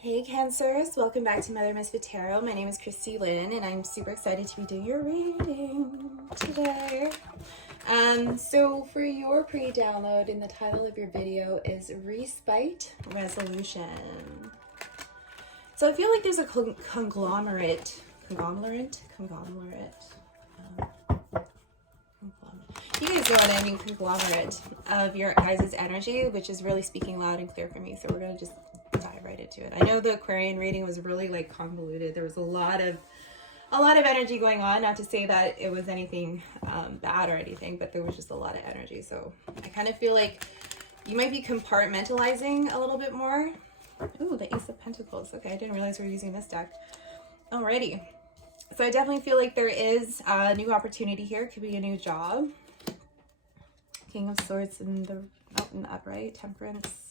Hey Cancers, welcome back to Mother Misfit Tarot. My name is Christy Lynn and I'm super excited to be doing your reading today. So for your pre-download, in the title of your video is Respite Resolution. So I feel like there's a conglomerate. You guys know what I mean, conglomerate of your guys' energy, which is really speaking loud and clear for me. So we're going to just dive right into it. I know the Aquarian reading was really like convoluted. There was a lot of energy going on. Not to say that it was anything bad or anything, but there was just a lot of energy. So I kind of feel like you might be compartmentalizing a little bit more. Ooh, the Ace of Pentacles. Okay, I didn't realize we were using this deck. Alrighty. So I definitely feel like there is a new opportunity here. It could be a new job. King of Swords in the upright, Temperance.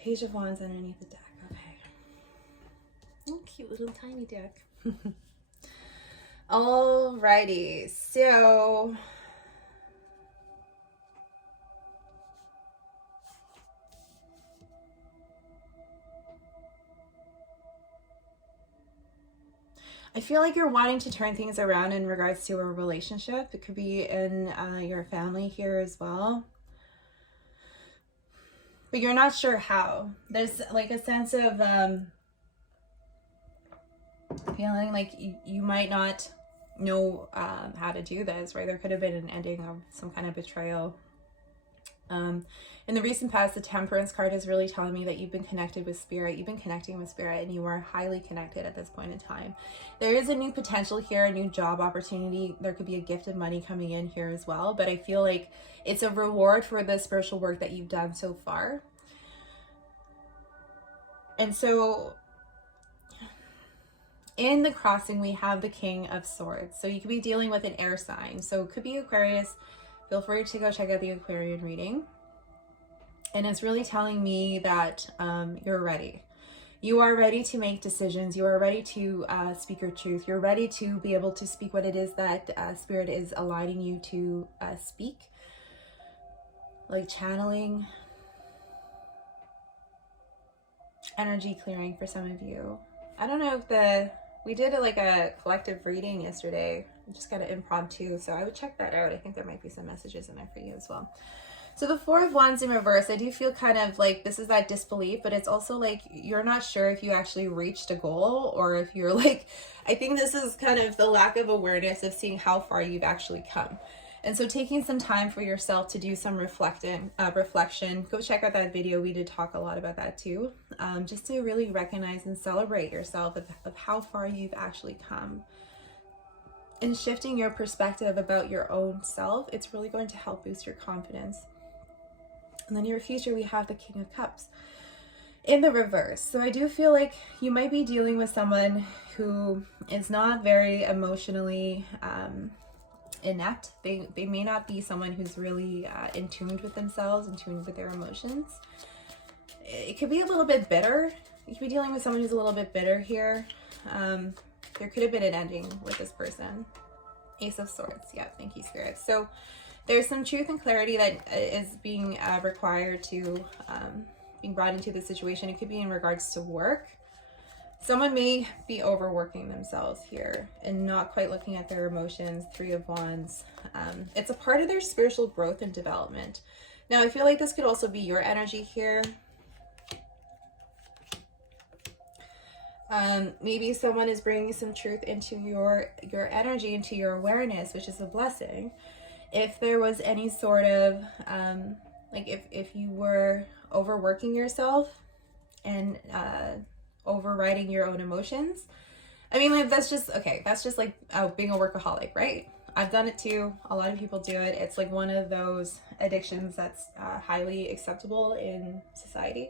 Page of Wands underneath the deck. Okay. Oh, cute little tiny deck. Alrighty, so I feel like you're wanting to turn things around in regards to a relationship. It could be in your family here as well. But you're not sure how. There's like a sense of feeling like you might not know how to do this, right? There could have been an ending of some kind of betrayal. In the recent past, the Temperance card is really telling me that you've been connected with Spirit. You've been connecting with Spirit and you are highly connected at this point in time. There is a new potential here, a new job opportunity. There could be a gift of money coming in here as well. But I feel like it's a reward for the spiritual work that you've done so far. And so in the crossing, we have the King of Swords. So you could be dealing with an air sign. So it could be Aquarius. Feel free to go check out the Aquarian reading. And it's really telling me that you're ready. You are ready to make decisions. You are ready to speak your truth. You're ready to be able to speak what it is that Spirit is aligning you to speak. Like channeling. Energy clearing for some of you. I don't know if we did like a collective reading yesterday. We just got an impromptu, so I would check that out. I think there might be some messages in there for you as well. So the Four of Wands in reverse, I do feel kind of like this is that disbelief, but it's also like you're not sure if you actually reached a goal or if you're like, I think this is kind of the lack of awareness of seeing how far you've actually come. And so taking some time for yourself to do some reflection, go check out that video. We did talk a lot about that too. Just to really recognize and celebrate yourself of how far you've actually come. And shifting your perspective about your own self, it's really going to help boost your confidence. And then in your future, we have the King of Cups in the reverse. So I do feel like you might be dealing with someone who is not very emotionally inept. They may not be someone who's really in tune with themselves, in tune with their emotions. It could be a little bit bitter. You could be dealing with someone who's a little bit bitter here. There could have been an ending with this person. Ace of Swords. Yeah, thank you, Spirit. So there's some truth and clarity that is being required to being brought into the situation. It could be in regards to work. Someone may be overworking themselves here and not quite looking at their emotions. Three of Wands. It's a part of their spiritual growth and development. Now, I feel like this could also be your energy here. Maybe someone is bringing some truth into your energy, into your awareness, which is a blessing. If there was any sort of, like if you were overworking yourself and overriding your own emotions, I mean, like that's just like being a workaholic, right? I've done it too. A lot of people do it. It's like one of those addictions that's highly acceptable in society.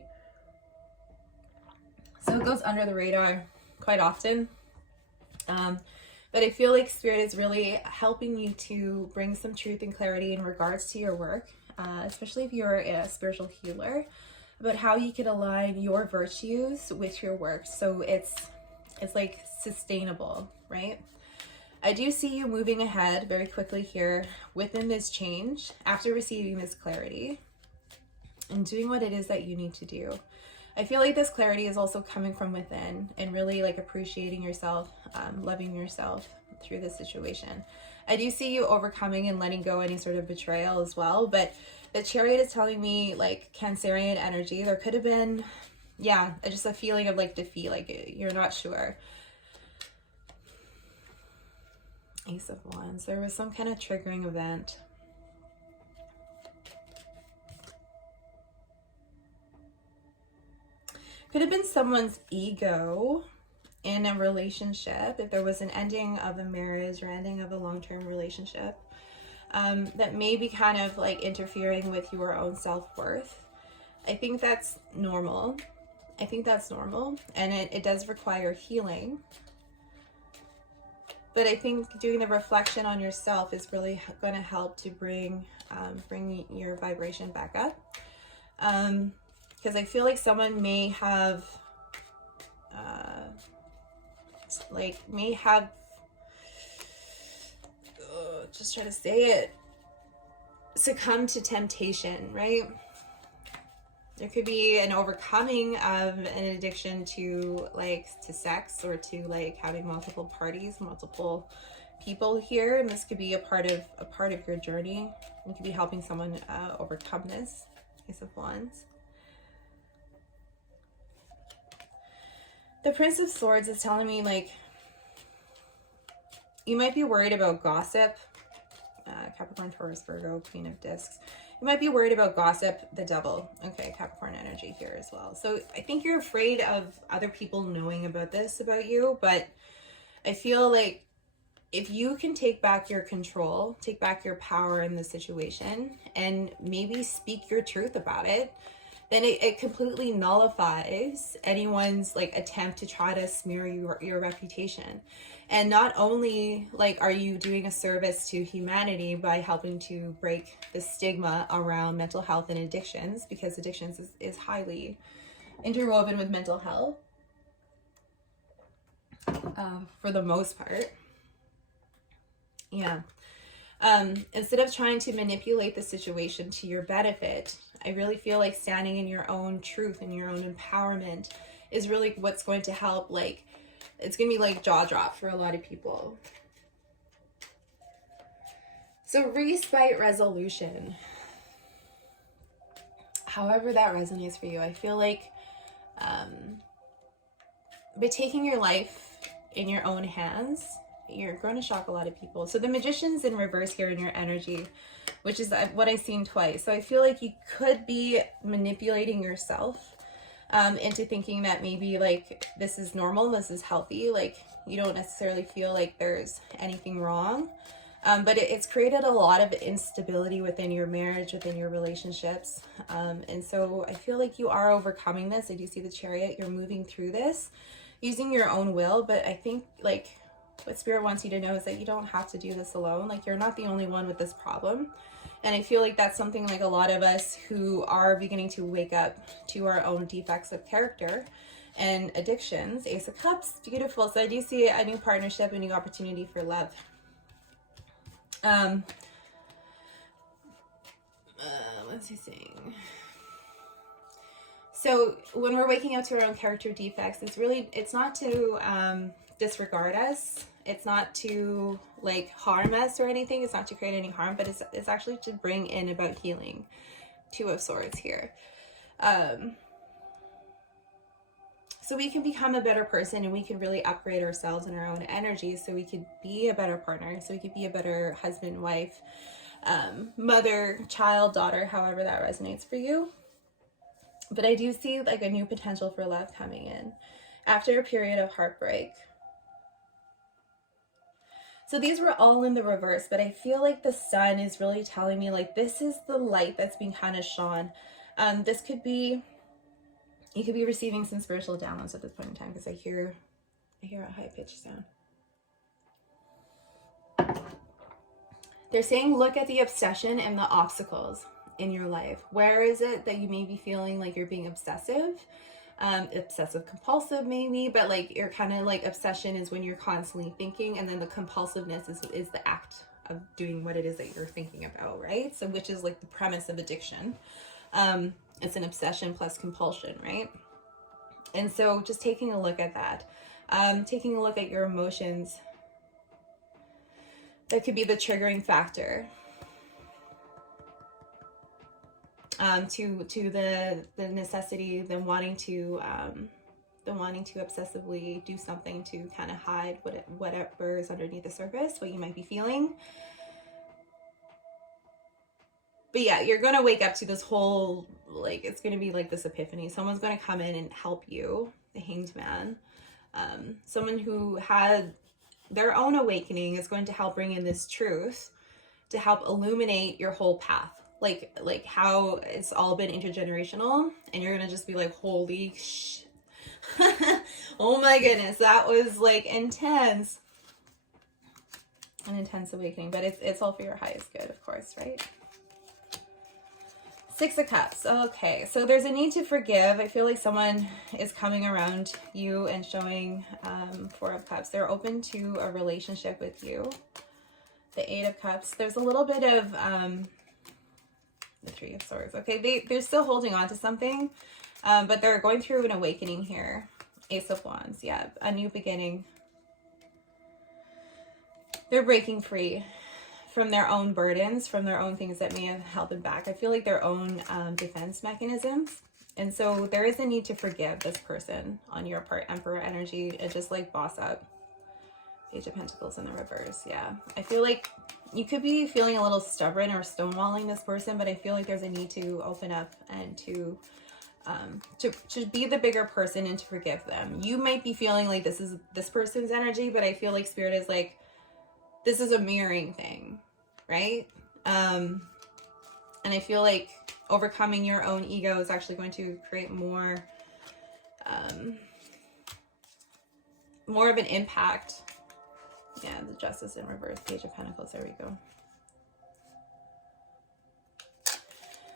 So it goes under the radar quite often. But I feel like Spirit is really helping you to bring some truth and clarity in regards to your work, especially if you're a spiritual healer, about how you can align your virtues with your work. So it's like sustainable, right? I do see you moving ahead very quickly here within this change after receiving this clarity and doing what it is that you need to do. I feel like this clarity is also coming from within and really like appreciating yourself, loving yourself through this situation. I do see you overcoming and letting go any sort of betrayal as well, but the Chariot is telling me like Cancerian energy. There could have been, yeah, just a feeling of like defeat, like you're not sure. Ace of Wands. There was some kind of triggering event. Could have been someone's ego in a relationship, if there was an ending of a marriage or ending of a long-term relationship, that may be kind of like interfering with your own self-worth. I think that's normal. I think that's normal, and it does require healing. But I think doing the reflection on yourself is really going to help to bring your vibration back up. Because I feel like someone may have, just try to say it, succumb to temptation, right? There could be an overcoming of an addiction to sex, or to like having multiple parties, multiple people here, and this could be a part of your journey. You could be helping someone overcome this. Ace of Wands. The Prince of Swords is telling me like you might be worried about gossip. Capricorn, Taurus, Virgo, Queen of Discs. You might be worried about gossip, the Devil. Okay, Capricorn energy here as well. So I think you're afraid of other people knowing about this about you, but I feel like if you can take back your control, take back your power in the situation, and maybe speak your truth about it, then it completely nullifies anyone's like attempt to try to smear your reputation. And not only like are you doing a service to humanity by helping to break the stigma around mental health and addictions, because addictions is highly interwoven with mental health for the most part. Yeah. Instead of trying to manipulate the situation to your benefit, I really feel like standing in your own truth and your own empowerment is really what's going to help. Like, it's going to be like jaw drop for a lot of people. So respite, resolution. However that resonates for you, I feel like by taking your life in your own hands, you're going to shock a lot of people. So the Magician's in reverse here in your energy, which is what I've seen twice. So I feel like you could be manipulating yourself into thinking that maybe like this is normal, this is healthy, like you don't necessarily feel like there's anything wrong. But it's created a lot of instability within your marriage, within your relationships. And so I feel like you are overcoming this. I do see the Chariot. You're moving through this using your own will. But I think like what Spirit wants you to know is that you don't have to do this alone. Like, you're not the only one with this problem. And I feel like that's something like a lot of us who are beginning to wake up to our own defects of character and addictions. Ace of Cups, beautiful. So I do see a new partnership, a new opportunity for love. What's he saying? So when we're waking up to our own character defects, it's not to disregard us. It's not to like harm us or anything. It's not to create any harm, but it's actually to bring in about healing. Two of Swords here. So we can become a better person, and we can really upgrade ourselves and our own energy, so we could be a better partner, so we could be a better husband, wife, mother, child, daughter, however that resonates for you. But I do see like a new potential for love coming in after a period of heartbreak. So these were all in the reverse, but I feel like the Sun is really telling me like this is the light that's being kind of shone. This could be, you could be receiving some spiritual downloads at this point in time, because I hear a high-pitched sound. They're saying look at the obsession and the obstacles in your life. Where is it that you may be feeling like you're being obsessive? Obsessive compulsive maybe, but like you're kind of like, obsession is when you're constantly thinking, and then the compulsiveness is the act of doing what it is that you're thinking about, right? So which is like the premise of addiction. It's an obsession plus compulsion, right? And so just taking a look at that, taking a look at your emotions, that could be the triggering factor to the necessity, then wanting to obsessively do something to kind of hide whatever is underneath the surface, what you might be feeling. But yeah, you're going to wake up to this whole, like, it's going to be like this epiphany. Someone's going to come in and help you, the Hanged Man. Someone who had their own awakening is going to help bring in this truth to help illuminate your whole path. Like how it's all been intergenerational, and you're going to just be like, holy shit. Oh my goodness, that was like intense. An intense awakening, but it's all for your highest good, of course, right? Six of Cups. Okay, so there's a need to forgive. I feel like someone is coming around you and showing Four of Cups. They're open to a relationship with you. The Eight of Cups. There's a little bit of the Three of Swords. Okay, they're still holding on to something, but they're going through an awakening here. Ace of Wands. Yeah, a new beginning. They're breaking free from their own burdens, from their own things that may have held them back. I feel like their own defense mechanisms. And so there is a need to forgive this person on your part. Emperor energy, and just like boss up. Page of Pentacles in the reverse. Yeah, I feel like you could be feeling a little stubborn or stonewalling this person, but I feel like there's a need to open up and to be the bigger person and to forgive them. You might be feeling like this is this person's energy, but I feel like Spirit is like, this is a mirroring thing, right? And I feel like overcoming your own ego is actually going to create more of an impact. Yeah, the Justice in reverse, Page of Pentacles, there we go.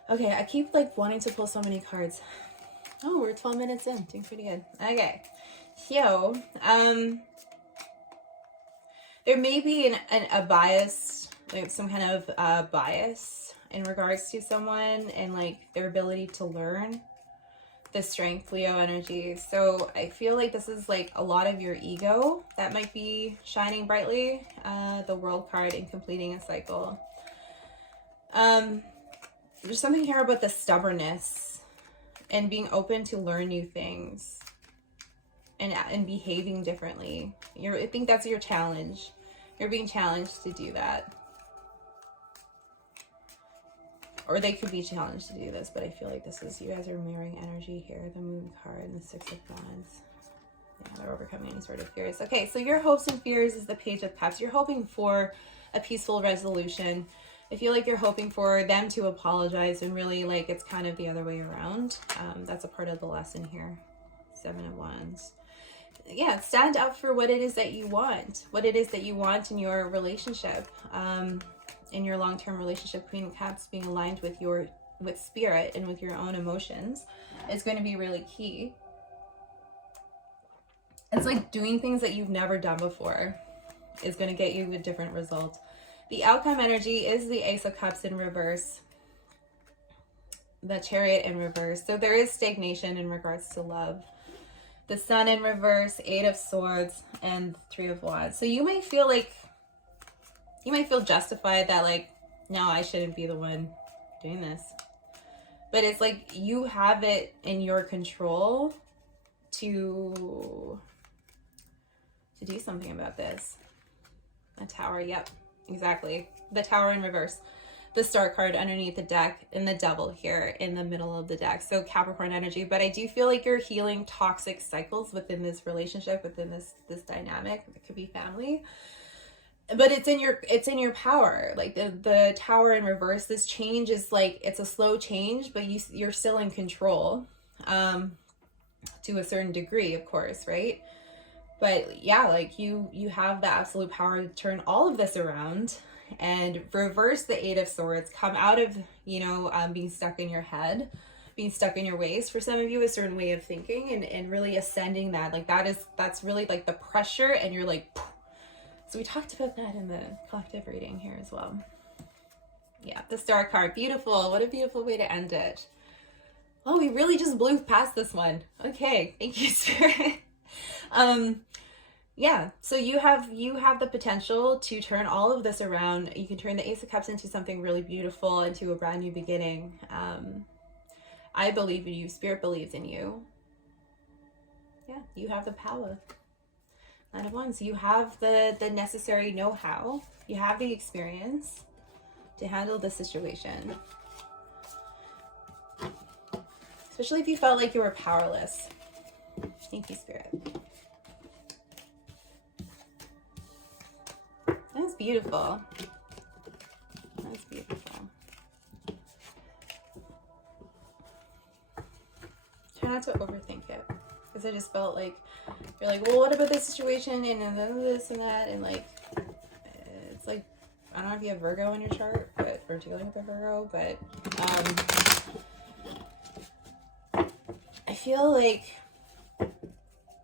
Okay, I keep like wanting to pull so many cards. Oh, we're 12 minutes in, doing pretty good. Okay, so, there may be a bias, like some kind of bias in regards to someone and like their ability to learn. The Strength, Leo energy. So I feel like this is like a lot of your ego that might be shining brightly. The World card in completing a cycle. There's something here about the stubbornness and being open to learn new things and behaving differently. I think that's your challenge. You're being challenged to do that. Or they could be challenged to do this, but I feel like this is, you guys are mirroring energy here. The Moon card and the Six of Wands. Yeah, they're overcoming any sort of fears. Okay, so your hopes and fears is the Page of Cups. You're hoping for a peaceful resolution. I feel like you're hoping for them to apologize, and really like it's kind of the other way around. That's a part of the lesson here. Seven of Wands. Yeah, stand up for what it is that you want. What it is that you want in your relationship. In your long-term relationship, Queen of Cups, being aligned with spirit and with your own emotions is going to be really key. It's like doing things that you've never done before is going to get you a different result. The outcome energy is the Ace of Cups in reverse, the Chariot in reverse. So there is stagnation in regards to love. The Sun in reverse, Eight of Swords, and Three of Wands. So you might feel justified that like, no, I shouldn't be the one doing this. But it's like you have it in your control to do something about this. A Tower, yep, exactly. The Tower in reverse. The Star card underneath the deck, and the Devil here in the middle of the deck. So Capricorn energy. But I do feel like you're healing toxic cycles within this relationship, within this dynamic. It could be family. But it's in your power. Like the Tower in reverse, this change is like, it's a slow change, but you're still in control to a certain degree, of course, right? But yeah, like you have the absolute power to turn all of this around and reverse the Eight of Swords, come out of, being stuck in your head, being stuck in your ways. For some of you, a certain way of thinking and really ascending that. Like that's really like the pressure, and you're like, poof. So we talked about that in the collective reading here as well. Yeah, the Star card. Beautiful. What a beautiful way to end it. Oh, we really just blew past this one. Okay, thank you, Spirit. Yeah, so you have the potential to turn all of this around. You can turn the Ace of Cups into something really beautiful, into a brand new beginning. I believe in you. Spirit believes in you. Yeah, you have the power. Nine of Wands. You have the necessary know-how. You have the experience to handle the situation. Especially if you felt like you were powerless. Thank you, Spirit. That's beautiful. That's beautiful. Try not to overthink it. Because I just felt like, you're like, well, what about this situation? And then this and that. And like, it's like, I don't know if you have Virgo in your chart, but, or dealing with a Virgo, but I feel like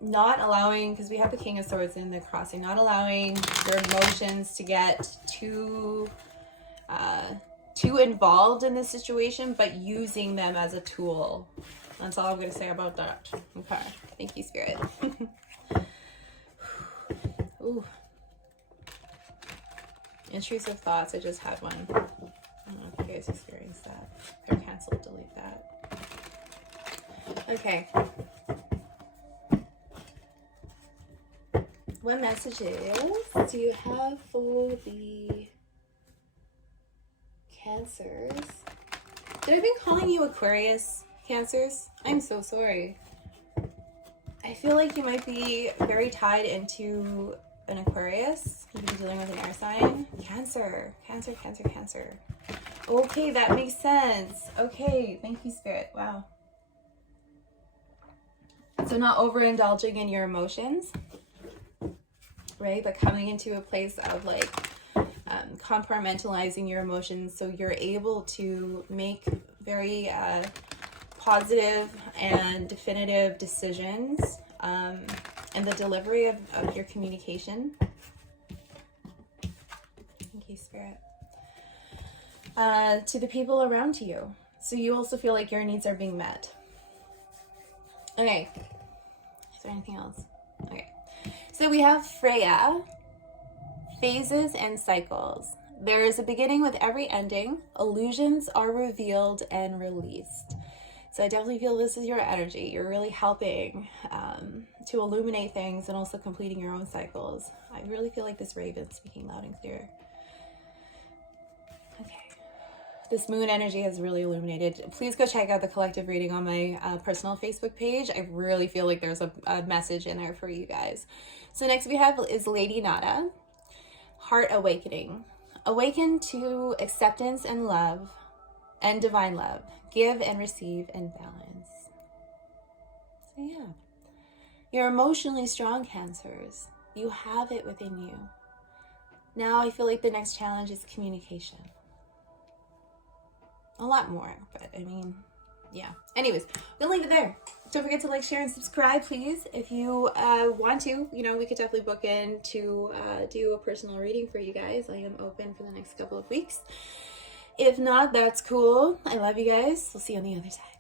not allowing, because we have the King of Swords in the crossing, not allowing your emotions to get too involved in this situation, but using them as a tool. That's all I'm going to say about that. Okay. Thank you, Spirit. Ooh. Intrusive thoughts. I just had one. I don't know if you guys experienced that. Or cancel, delete that. Okay. What messages do you have for the Cancers? Did I been calling you Aquarius, Cancers? I'm so sorry. I feel like you might be very tied into an Aquarius. You could be dealing with an air sign. Cancer. Cancer, Cancer, Cancer. Okay, that makes sense. Okay, thank you, Spirit. Wow. So not overindulging in your emotions, right? But coming into a place of like compartmentalizing your emotions so you're able to make very positive and definitive decisions in the delivery of your communication. Thank you, Spirit. To the people around you. So you also feel like your needs are being met. Okay. Is there anything else? Okay. So we have Freya. Phases and cycles. There is a beginning with every ending. Illusions are revealed and released. So I definitely feel this is your energy. You're really helping to illuminate things and also completing your own cycles. I really feel like this raven speaking loud and clear. Okay. This moon energy has really illuminated. Please go check out the collective reading on my personal Facebook page. I really feel like there's a message in there for you guys. So next we have is Lady Nada. Heart awakening. Awaken to acceptance and love and divine love. Give and receive in balance. So yeah. You're emotionally strong, Cancers. You have it within you. Now I feel like the next challenge is communication. A lot more, but I mean, yeah. Anyways, we'll leave it there. Don't forget to like, share, and subscribe, please. If you want to, you know, we could definitely book in to do a personal reading for you guys. I am open for the next couple of weeks. If not, that's cool. I love you guys. We'll see you on the other side.